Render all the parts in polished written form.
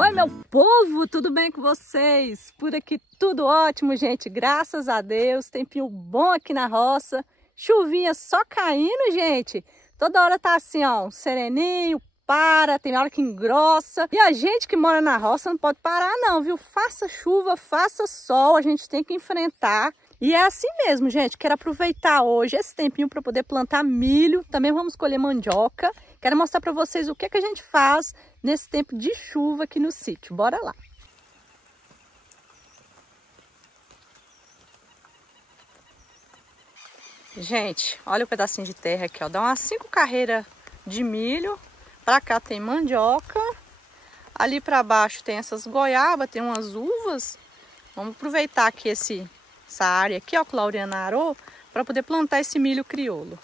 Oi, meu povo, tudo bem com vocês? Por aqui tudo ótimo, gente, graças a Deus. Tempinho bom aqui na roça, chuvinha só caindo, gente. Toda hora tá assim, ó, um sereninho, tem hora que engrossa. E a gente que mora na roça não pode parar não, viu? Faça chuva, faça sol, a gente tem que enfrentar. E é assim mesmo, gente. Quero aproveitar hoje esse tempinho para poder plantar milho. Também vamos colher mandioca. Quero mostrar para vocês o que a gente faz nesse tempo de chuva aqui no sítio. Bora lá! Gente, olha o pedacinho de terra aqui, ó. Dá umas 5 carreiras de milho. Pra cá tem mandioca. Ali para baixo tem essas goiabas, tem umas uvas. Vamos aproveitar aqui essa área aqui, ó, que a Lauriana arou, para poder plantar esse milho crioulo.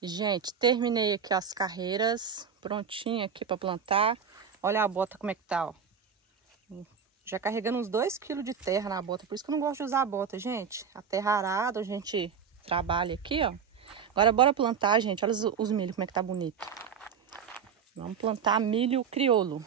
Gente, terminei aqui as carreiras, prontinha aqui para plantar. Olha a bota como é que tá, ó. Já carregando uns 2 kg de terra na bota, por isso que eu não gosto de usar a bota, gente. A terra arada, a gente trabalha aqui, ó. Agora bora plantar, gente. Olha os milho, como é que tá bonito. Vamos plantar milho crioulo.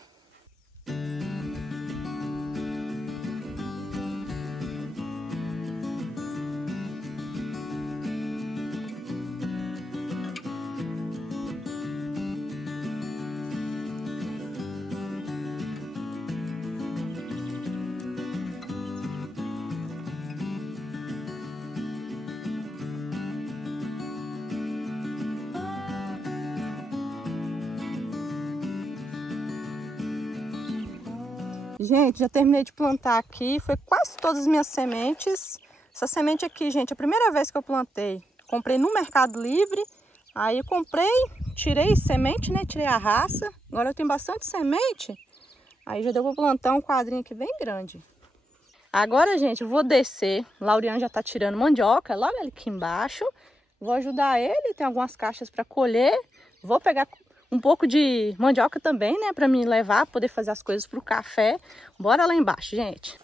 Gente, já terminei de plantar aqui, foi quase todas as minhas sementes. Essa semente aqui, gente, é a primeira vez que eu plantei. Comprei no Mercado Livre, aí eu comprei, tirei semente, né, tirei a raça. Agora eu tenho bastante semente, aí já deu para plantar um quadrinho aqui bem grande. Agora, gente, eu vou descer, o Lauriano já tá tirando mandioca, logo ali aqui embaixo. Vou ajudar ele, tem algumas caixas para colher, vou pegar um pouco de mandioca também, né, para me levar, poder fazer as coisas pro café. Bora lá embaixo, gente.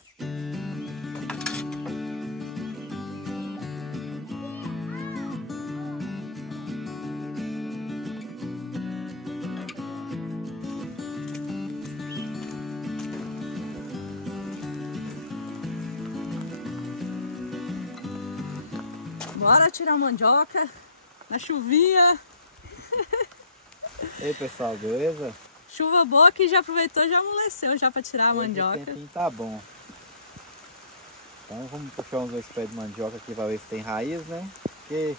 Bora tirar mandioca na chuvinha. E aí, pessoal, beleza? Chuva boa que já aproveitou, já amoleceu já para tirar a mandioca. O tempinho tá bom. Então vamos puxar uns 2 pés de mandioca aqui para ver se tem raiz, né? Porque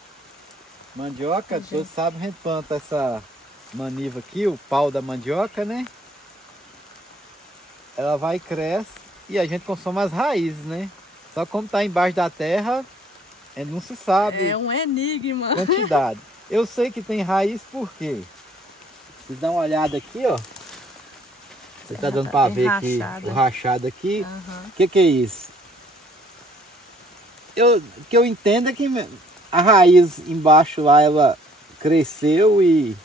mandioca, todos sabem, a gente planta essa maniva aqui, o pau da mandioca, né? Ela vai e cresce e a gente consome as raízes, né? Só que como tá embaixo da terra, não se sabe. É um enigma. Quantidade. Eu sei que tem raiz por quê? Vocês dão uma olhada aqui, ó. Você tá dando para ver aqui o rachado aqui. O que é isso? O que eu entendo é que a raiz embaixo lá, ela cresceu e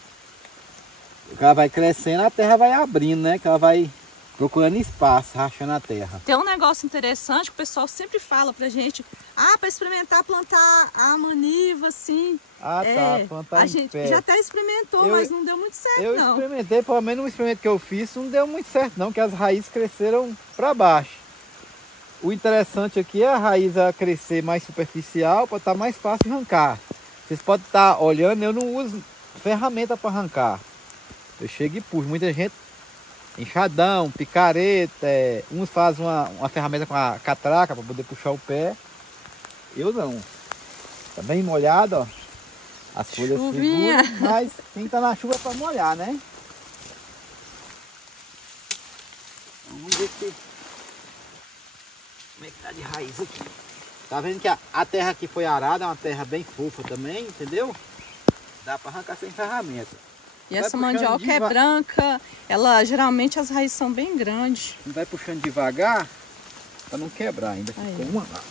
ela vai crescendo, a terra vai abrindo, né? Que ela vai procurando espaço, rachando a terra. Tem um negócio interessante que o pessoal sempre fala pra gente. Ah, para experimentar plantar a maniva, assim. Ah, tá, plantar a em gente pé. já até experimentou, mas não deu muito certo, eu não. Eu experimentei, pelo menos no experimento que eu fiz, não deu muito certo não, que as raízes cresceram para baixo. O interessante aqui é a raiz a crescer mais superficial, para estar mais fácil de arrancar. Vocês podem estar olhando, eu não uso ferramenta para arrancar. Eu chego e puxo. Muita gente, enxadão, picareta, uns fazem uma ferramenta com a catraca para poder puxar o pé. Eu não. Tá bem molhado, ó. As folhas seguram, mas quem tá na chuva é para molhar, né? Vamos ver como é que tá de raiz aqui. Tá vendo que a terra aqui foi arada, é uma terra bem fofa também, entendeu? Dá para arrancar sem ferramenta. E essa mandioca é branca, ela geralmente as raízes são bem grandes. Vai puxando devagar para não quebrar, ainda ficou uma lá.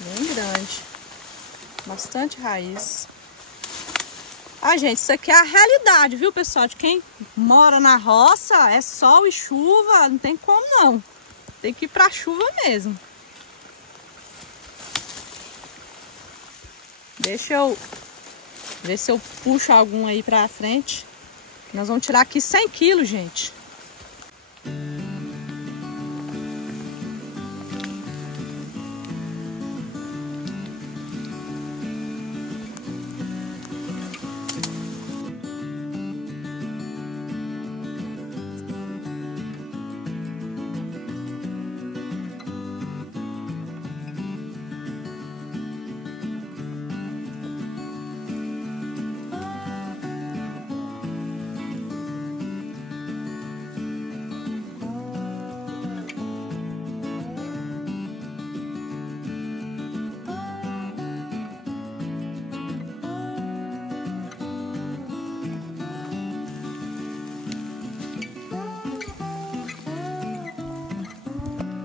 Bem grande. Bastante raiz. Ah, gente, isso aqui é a realidade, viu, pessoal? De quem mora na roça, é sol e chuva, não tem como não. Tem que ir pra chuva mesmo. Deixa eu ver se eu puxo algum aí pra frente. Nós vamos tirar aqui 100 quilos, gente.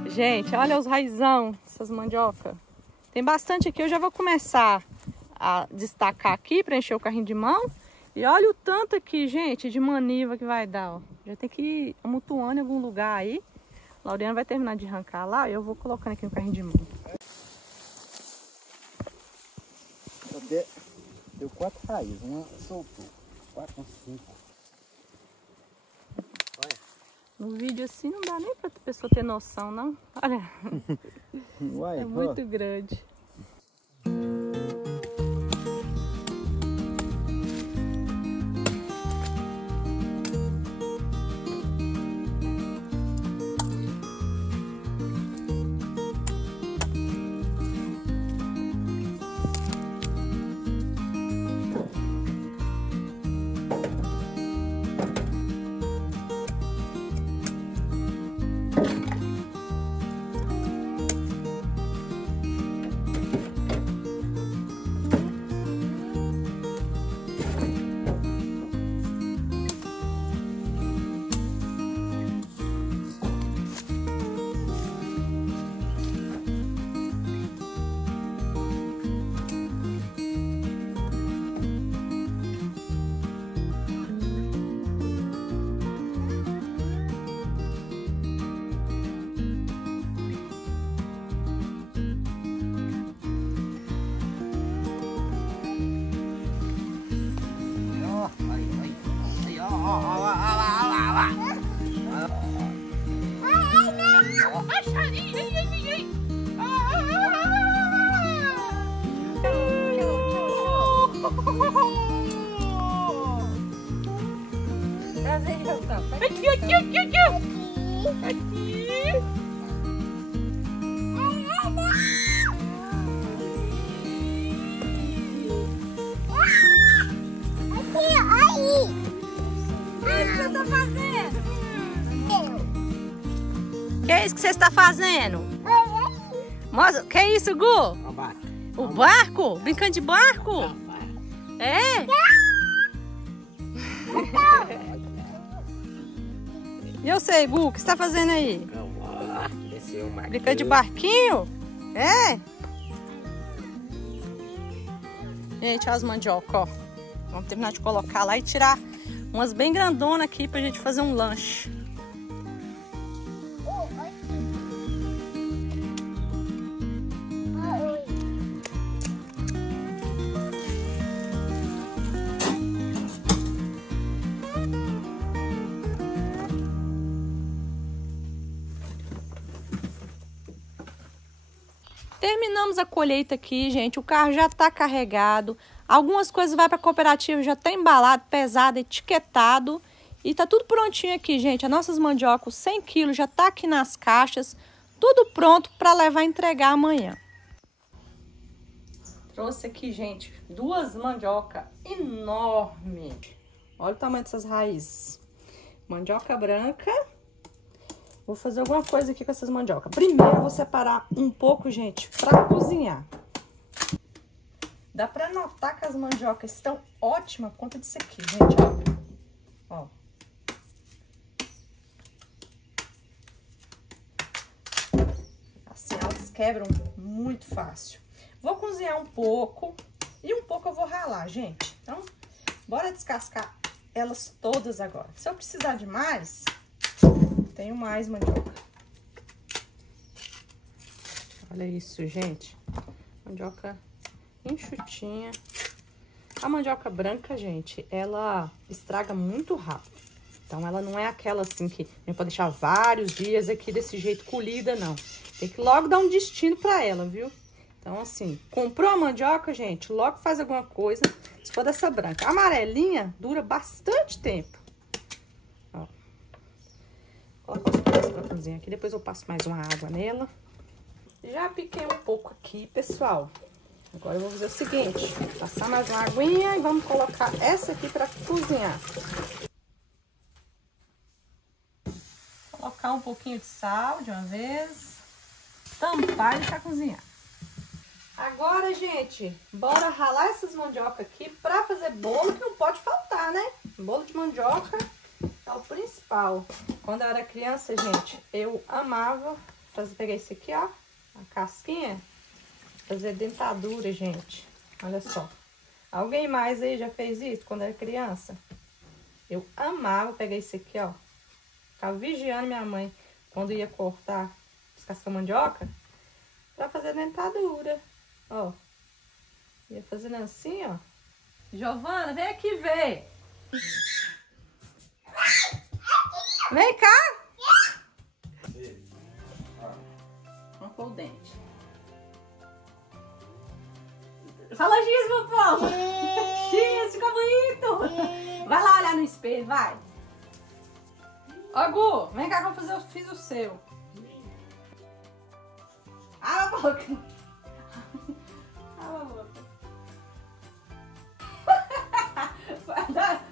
Gente, olha os raizão, essas mandioca. Tem bastante aqui, eu já vou começar a destacar aqui para encher o carrinho de mão. E olha o tanto aqui, gente, de maniva que vai dar, ó. Já tem que ir amontoando em algum lugar aí. A Laureana vai terminar de arrancar lá e eu vou colocando aqui no carrinho de mão. Deu 4 raízes, uma soltou. 4 com 5. No vídeo assim não dá nem pra pessoa ter noção, não. Olha, Uai, é muito grande. Que é isso que você está fazendo? Mostra, que é isso, Gu? O barco? Brincando de barco? É? Eu sei, Gu, o que você está fazendo aí? Brincando de barquinho? É? Gente, olha as mandioca, ó. Vamos terminar de colocar lá e tirar umas bem grandonas aqui pra gente fazer um lanche. Terminamos a colheita aqui, gente. O carro já tá carregado. Algumas coisas vai para a cooperativa, já tá embalado, pesado, etiquetado. E tá tudo prontinho aqui, gente. As nossas mandiocas, 100 quilos, já tá aqui nas caixas. Tudo pronto para levar e entregar amanhã. Trouxe aqui, gente, 2 mandioca enormes. Olha o tamanho dessas raízes. Mandioca branca. Vou fazer alguma coisa aqui com essas mandiocas. Primeiro eu vou separar um pouco, gente, para cozinhar. Dá pra notar que as mandiocas estão ótimas por conta disso aqui, gente, ó. Ó. Assim, elas quebram muito fácil. Vou cozinhar um pouco e um pouco eu vou ralar, gente. Então, bora descascar elas todas agora. Se eu precisar de mais, tenho mais mandioca. Olha isso, gente. Mandioca enxutinha. A mandioca branca, gente, ela estraga muito rápido. Então, ela não é aquela assim que a gente pode deixar vários dias aqui desse jeito colhida, não. Tem que logo dar um destino pra ela, viu? Então, assim, comprou a mandioca, gente, logo faz alguma coisa. Se for dessa branca. A amarelinha dura bastante tempo. Ó. Vou colocar os pedaços pra cozinhar aqui. Depois eu passo mais uma água nela. Já piquei um pouco aqui, pessoal. Agora eu vou fazer o seguinte. Passar mais uma aguinha e vamos colocar essa aqui pra cozinhar. Colocar um pouquinho de sal de uma vez. Tampar e deixar cozinhar. Agora, gente, bora ralar essas mandioca aqui pra fazer bolo, que não pode faltar, né? Bolo de mandioca é o principal. Quando eu era criança, gente, eu amava pegar esse aqui, ó, a casquinha, fazer dentadura, gente. Olha só. Alguém mais aí já fez isso quando era criança? Eu amava pegar esse aqui, ó. Ficava vigiando minha mãe quando ia cortar as cascas de mandioca pra fazer dentadura. Ó, ia fazendo assim, ó. Giovana, vem aqui ver. Vem cá. Vamos pôr o dente. Fala Giz, meu povo. Giz, fica bonito. Vai lá olhar no espelho, vai. Ó, Gu, vem cá que eu fiz o seu. Ah, a boca.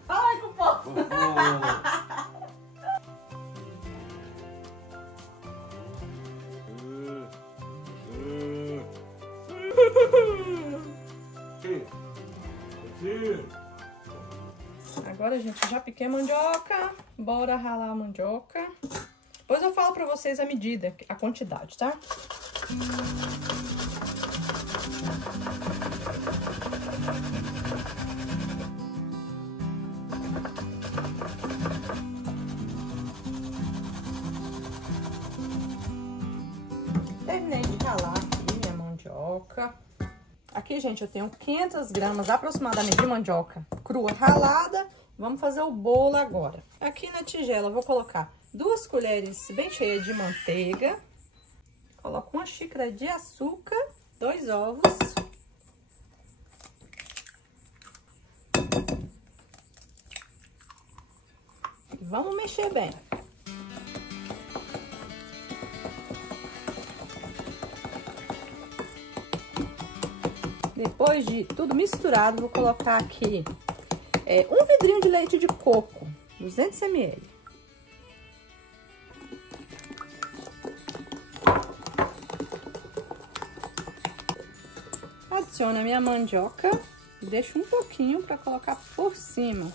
Fala aí com o povo. Agora, gente, já piquei a mandioca. Bora ralar a mandioca. Depois eu falo pra vocês a medida, a quantidade, tá? Terminei de ralar aqui minha mandioca. Aqui, gente, eu tenho 500 gramas aproximadamente de mandioca crua ralada. Vamos fazer o bolo agora. Aqui na tigela eu vou colocar 2 colheres bem cheias de manteiga. Coloco 1 xícara de açúcar, 2 ovos. E vamos mexer bem. Depois de tudo misturado, vou colocar aqui 1 vidrinho de leite de coco, 200 ml. Adiciono a minha mandioca e deixo um pouquinho para colocar por cima.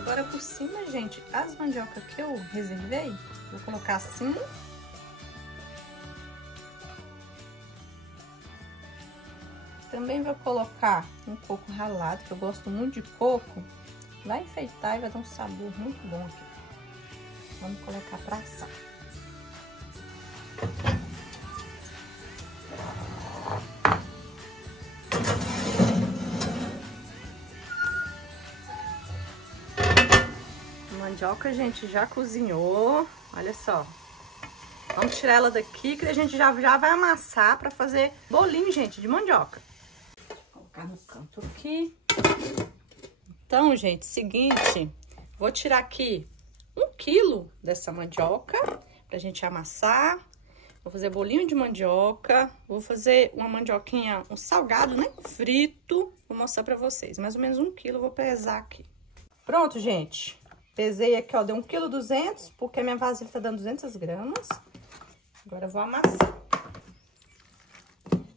Agora por cima, gente, as mandioca que eu reservei, vou colocar assim. Também vou colocar um coco ralado, que eu gosto muito de coco. Vai enfeitar e vai dar um sabor muito bom aqui. Vamos colocar pra assar. A mandioca, gente, já cozinhou. Olha só. Vamos tirar ela daqui, que a gente já vai amassar pra fazer bolinho, gente, de mandioca. Vou colocar no canto aqui. Então, gente, seguinte, vou tirar aqui 1 quilo dessa mandioca pra gente amassar. Vou fazer bolinho de mandioca, vou fazer uma mandioquinha, um salgado, né? Frito, vou mostrar pra vocês. Mais ou menos 1 quilo, vou pesar aqui. Pronto, gente. Pesei aqui, ó, deu 1,2 kg, porque a minha vasilha tá dando 200 gramas. Agora eu vou amassar.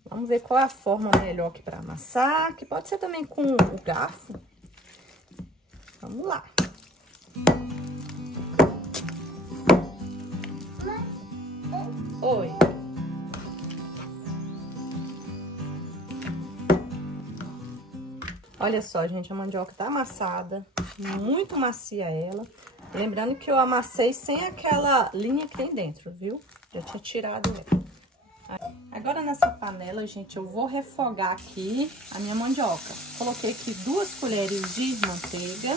Vamos ver qual é a forma melhor aqui pra amassar, que pode ser também com o garfo. Vamos lá. Oi. Olha só, gente, a mandioca tá amassada, muito macia ela. Lembrando que eu amassei sem aquela linha que tem dentro, viu? Já tinha tirado ela. Agora nessa panela, gente, eu vou refogar aqui a minha mandioca. Coloquei aqui 2 colheres de manteiga,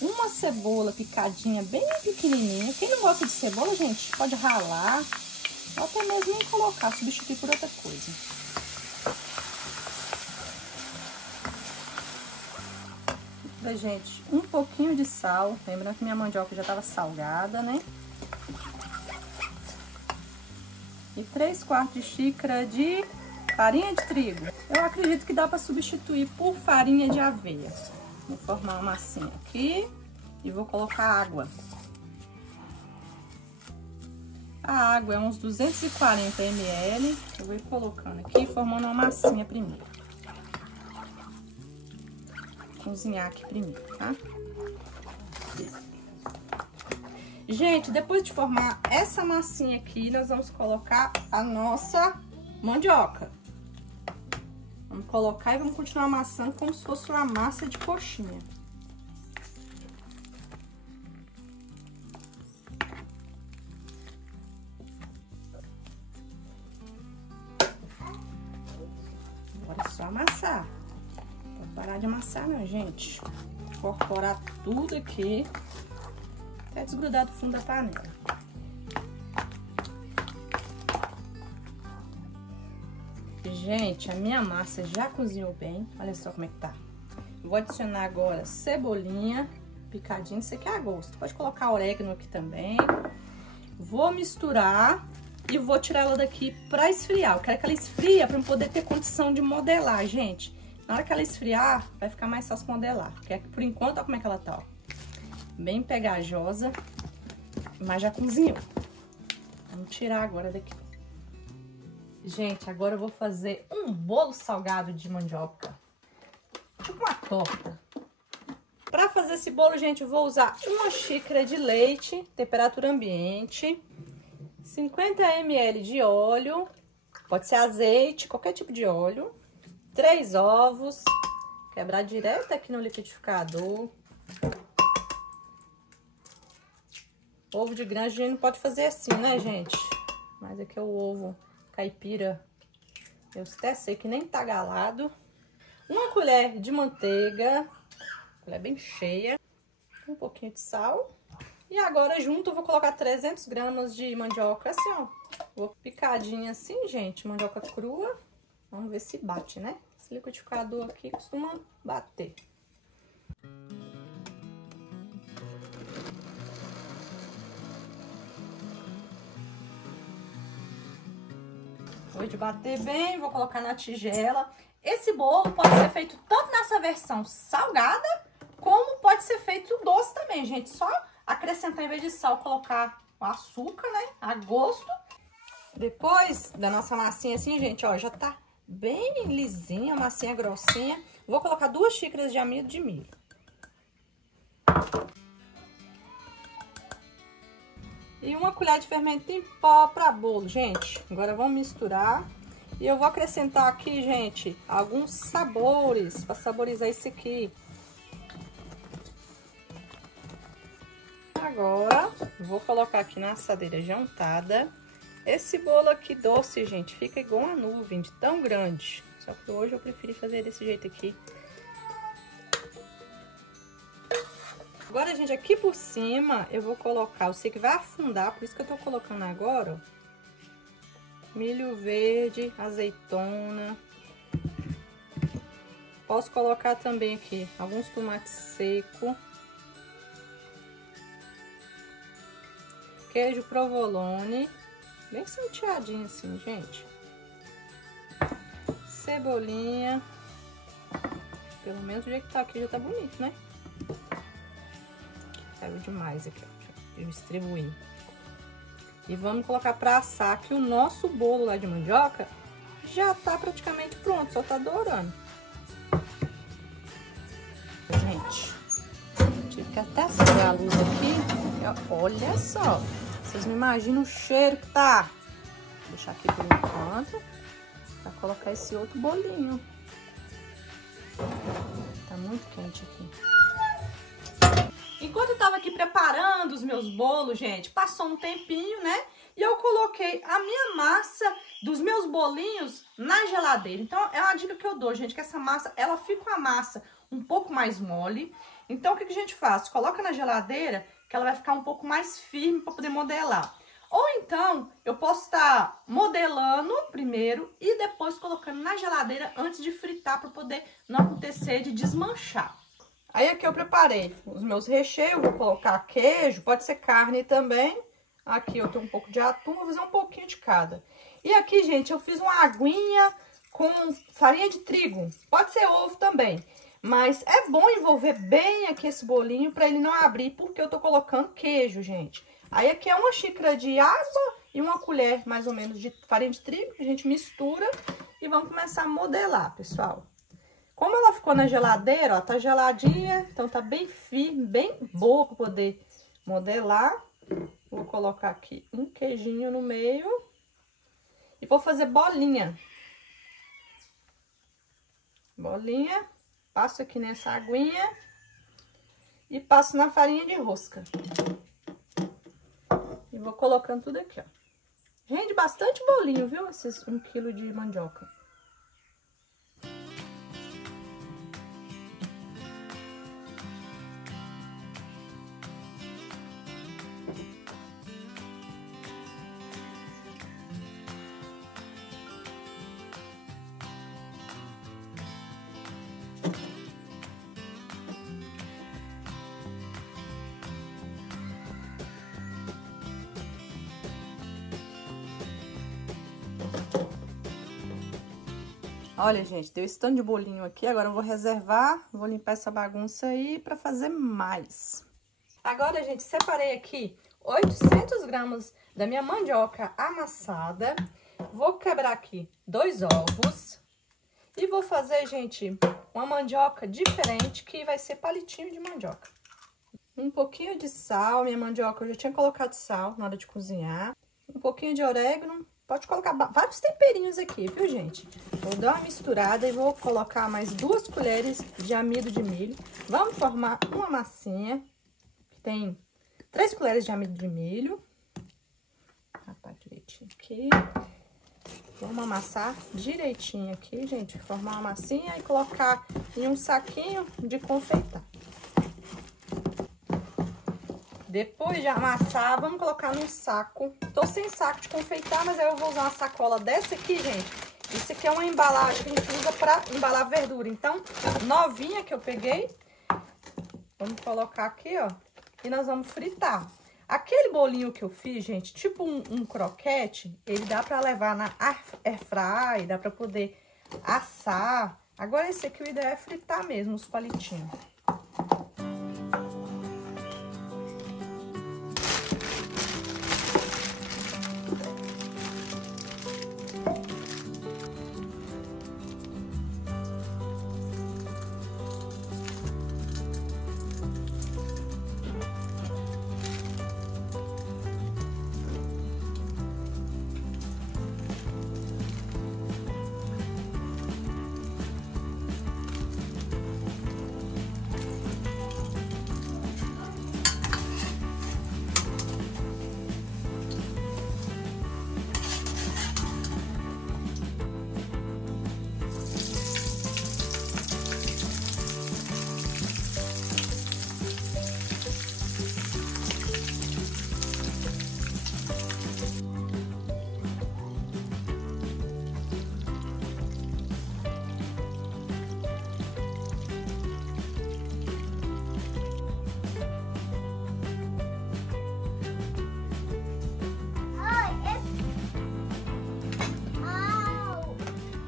uma cebola picadinha bem pequenininha. Quem não gosta de cebola, gente, pode ralar, ou até mesmo nem colocar, substituir por outra coisa. Gente, um pouquinho de sal, lembrando que minha mandioca já estava salgada, né? E 3/4 de xícara de farinha de trigo. Eu acredito que dá para substituir por farinha de aveia. Vou formar uma massinha aqui e vou colocar água. A água é uns 240 ml. Eu vou ir colocando aqui, formando uma massinha primeiro. Cozinhar aqui primeiro, tá? Gente, depois de formar essa massinha aqui, nós vamos colocar a nossa mandioca. Vamos colocar e vamos continuar amassando como se fosse uma massa de coxinha. Agora é só amassar. Não pode parar de amassar não, gente. Incorporar tudo aqui. Até desgrudar do fundo da panela. Gente, a minha massa já cozinhou bem. Olha só como é que tá. Vou adicionar agora cebolinha picadinha. Isso aqui é a gosto. Pode colocar orégano aqui também. Vou misturar e vou tirar ela daqui pra esfriar. Eu quero que ela esfria pra eu poder ter condição de modelar, gente. Na hora que ela esfriar, vai ficar mais fácil modelar. Porque por enquanto, olha como é que ela tá, ó. Bem pegajosa, mas já cozinhou. Vamos tirar agora daqui. Gente, agora eu vou fazer um bolo salgado de mandioca. Tipo uma torta. Para fazer esse bolo, gente, eu vou usar 1 xícara de leite, temperatura ambiente, 50 ml de óleo, pode ser azeite, qualquer tipo de óleo, 3 ovos, quebrar direto aqui no liquidificador. Ovo de granja a gente não pode fazer assim, né, gente? Mas aqui é o ovo caipira. Eu até sei que nem tá galado. 1 colher de manteiga. Colher bem cheia. Um pouquinho de sal. E agora junto eu vou colocar 300 gramas de mandioca assim, ó. Vou picadinha assim, gente. Mandioca crua. Vamos ver se bate, né? Esse liquidificador aqui costuma bater. Depois de bater bem, vou colocar na tigela. Esse bolo pode ser feito tanto nessa versão salgada, como pode ser feito doce também, gente. Só acrescentar, em vez de sal, colocar o açúcar, né? A gosto. Depois da nossa massinha assim, gente, ó, já tá bem lisinha, a massinha grossinha. Vou colocar 2 xícaras de amido de milho. E 1 colher de fermento em pó para bolo, gente. Agora vamos misturar. E eu vou acrescentar aqui, gente, alguns sabores para saborizar esse aqui. Agora, vou colocar aqui na assadeira já untada. Esse bolo aqui doce, gente, fica igual uma nuvem de tão grande. Só que hoje eu preferi fazer desse jeito aqui. Agora, gente, aqui por cima eu vou colocar, eu sei que vai afundar, por isso que eu tô colocando agora, ó, milho verde, azeitona. Posso colocar também aqui alguns tomates secos. queijo provolone, bem salteadinho assim, gente. Cebolinha, pelo menos o jeito que tá aqui já tá bonito, né? Quero demais aqui, ó, eu distribuir. E vamos colocar pra assar que o nosso bolo lá de mandioca já tá praticamente pronto, só tá dourando. Gente, tive que até acender a luz aqui. Olha só, vocês não imaginam o cheiro que tá. Vou deixar aqui por enquanto, pra colocar esse outro bolinho. Tá muito quente aqui. Enquanto eu tava aqui preparando os meus bolos, gente, passou um tempinho, né? E eu coloquei a minha massa dos meus bolinhos na geladeira. Então, é uma dica que eu dou, gente, que essa massa, ela fica uma massa um pouco mais mole. Então, o que a gente faz? Coloca na geladeira, que ela vai ficar um pouco mais firme para poder modelar. Ou então, eu posso estar modelando primeiro e depois colocando na geladeira antes de fritar, para poder não acontecer de desmanchar. Aí aqui eu preparei os meus recheios, vou colocar queijo, pode ser carne também. Aqui eu tenho um pouco de atum, vou fazer um pouquinho de cada. E aqui, gente, eu fiz uma aguinha com farinha de trigo, pode ser ovo também. Mas é bom envolver bem aqui esse bolinho para ele não abrir, porque eu tô colocando queijo, gente. Aí aqui é uma xícara de água e uma colher, mais ou menos, de farinha de trigo, que a gente mistura e vamos começar a modelar, pessoal. Como ela ficou na geladeira, ó, tá geladinha, então tá bem firme, bem boa para poder modelar. Vou colocar aqui um queijinho no meio e vou fazer bolinha. Bolinha, passo aqui nessa aguinha e passo na farinha de rosca. E vou colocando tudo aqui, ó. Rende bastante bolinho, viu? Esses 1 quilo de mandioca. Olha, gente, deu esse tanto de bolinho aqui, agora eu vou reservar, vou limpar essa bagunça aí pra fazer mais. Agora, gente, separei aqui 800 gramas da minha mandioca amassada, vou quebrar aqui 2 ovos e vou fazer, gente, uma mandioca diferente, que vai ser palitinho de mandioca. Um pouquinho de sal, minha mandioca eu já tinha colocado sal na hora de cozinhar, um pouquinho de orégano. Pode colocar vários temperinhos aqui, viu, gente? Vou dar uma misturada e vou colocar mais 2 colheres de amido de milho. Vamos formar uma massinha, que tem 3 colheres de amido de milho. Rapaz, direitinho aqui. Vamos amassar direitinho aqui, gente. Formar uma massinha e colocar em um saquinho de confeitar. Depois de amassar, vamos colocar num saco. Tô sem saco de confeitar, mas aí eu vou usar uma sacola dessa aqui, gente. Isso aqui é uma embalagem que a gente usa pra embalar verdura. Então, novinha que eu peguei. Vamos colocar aqui, ó. E nós vamos fritar. Aquele bolinho que eu fiz, gente, tipo um croquete, ele dá pra levar na airfry, dá pra poder assar. Agora esse aqui, o ideal é fritar mesmo, os palitinhos.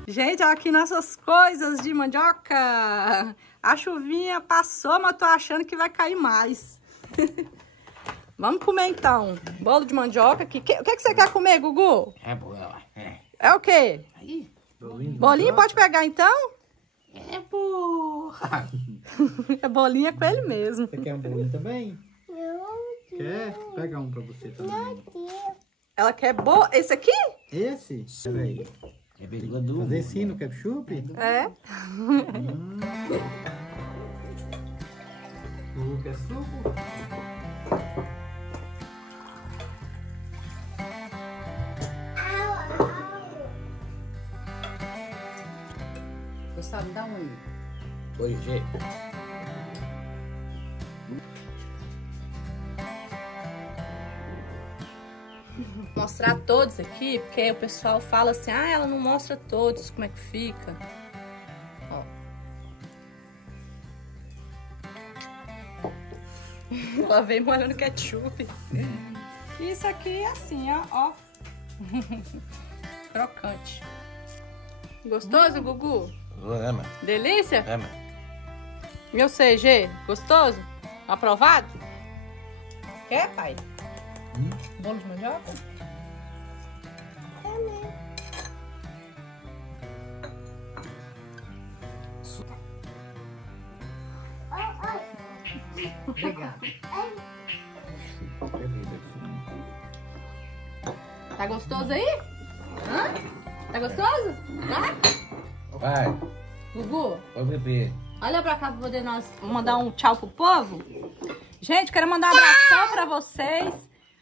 Gente, olha aqui nossas coisas de mandioca. A chuvinha passou, mas tô achando que vai cair mais. Vamos comer então. Bolo de mandioca aqui. O que você quer comer, Gugu? É o quê? Aí. Bolinho pode pegar então? É, porra. É bolinho é com ele mesmo. Você quer um bolinho também? Quer? Pega um pra você também. Ela quer esse aqui? Esse? Peraí. É perigoso. Fazer sim no ketchup? É. O quer suco? Gustavo, dá um aí. Oi, Gê. Mostrar todos aqui, porque o pessoal fala assim, ah, ela não mostra todos, como é que fica. Ó. Ela vem molhando ketchup. Isso aqui é assim, ó. Crocante. Gostoso, Gugu? É, mãe. Delícia? É, mãe. Meu CG, gostoso? Aprovado? Quer, pai? Bolo de mandioca? Obrigado. Tá gostoso aí? Hã? Tá gostoso? Tá? Vai. Gugu, Oi, bebê. olha pra cá pra poder nós mandar um tchau pro povo. Gente, quero mandar um abração pra vocês.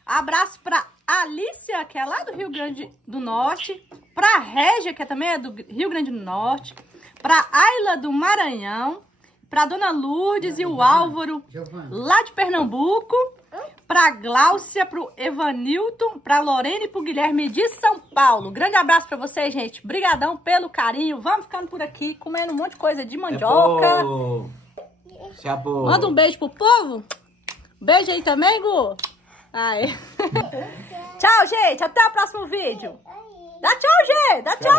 Abraço pra Alicia, que é lá do Rio Grande do Norte. Pra Régia, que também é do Rio Grande do Norte. Pra Ayla do Maranhão. Pra Dona Lourdes e o Álvaro, lá de Pernambuco. Pra Gláucia, pro Evanilton, pra Lorene e pro Guilherme de São Paulo. Grande abraço pra vocês, gente. Obrigadão pelo carinho. Vamos ficando por aqui, comendo um monte de coisa de mandioca. Manda um beijo pro povo. Beijo aí também, Gu. Ai. Tchau, gente. Até o próximo vídeo. Dá tchau, gente. Dá tchau.